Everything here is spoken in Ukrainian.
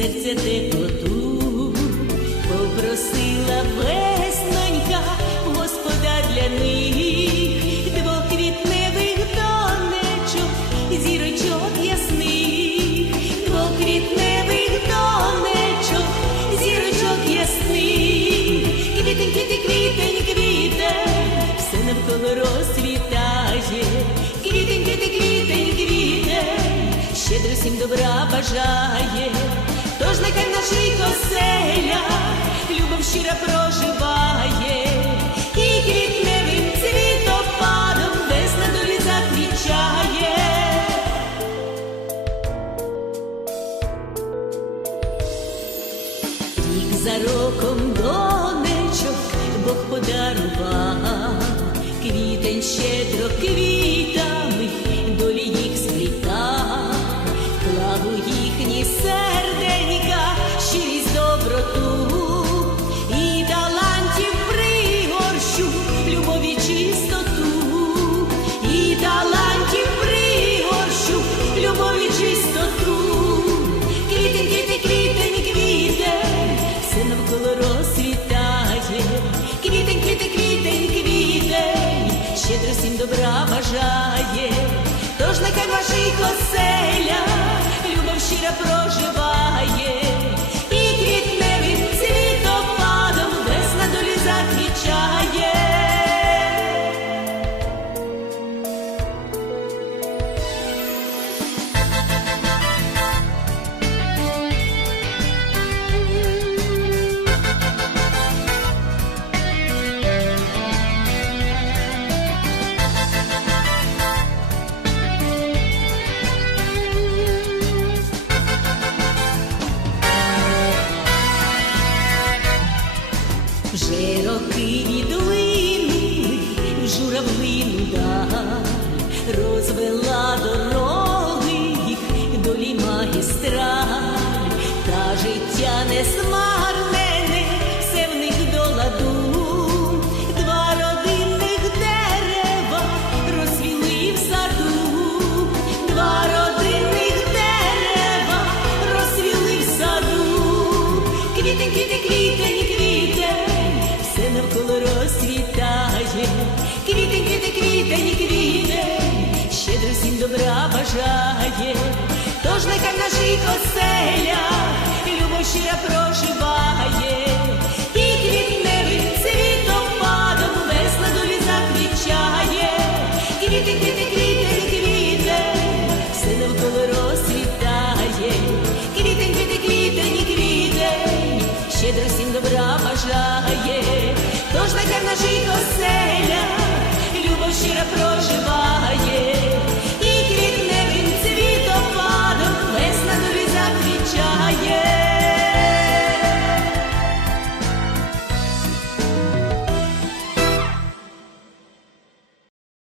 серця теплоту, попросила веснонька, Господа для них, двох донечок, зірочок ясних, двох квітневих зірочок ясних, квітень, квітень, квітень, квітень, все навколо розцвітає, квітень, квітень, квітень, щедро всім добра бажає, нехай в наших оселях. Любов щира проживає, і квітневим цвітопадом весна долі заквічає. Рік за роком донечок Бог подарував, квітень щедро квітами, навколо. Квітень, квітень, квітень, квітень, щедро всім добра бажає. Тож нехай ваших оселях любов щира проживає. Розвела дороги долі магістраль, та життя не смарнене, нехай в оселях любов щира проживає, і квітневим цвітопадом весна долі заквічає, квітень, квітень, квітень, квітень, все навколо розцвітає, квітень, квітень, квітень, квітень, щедро всім добра бажає, тож нехай в наших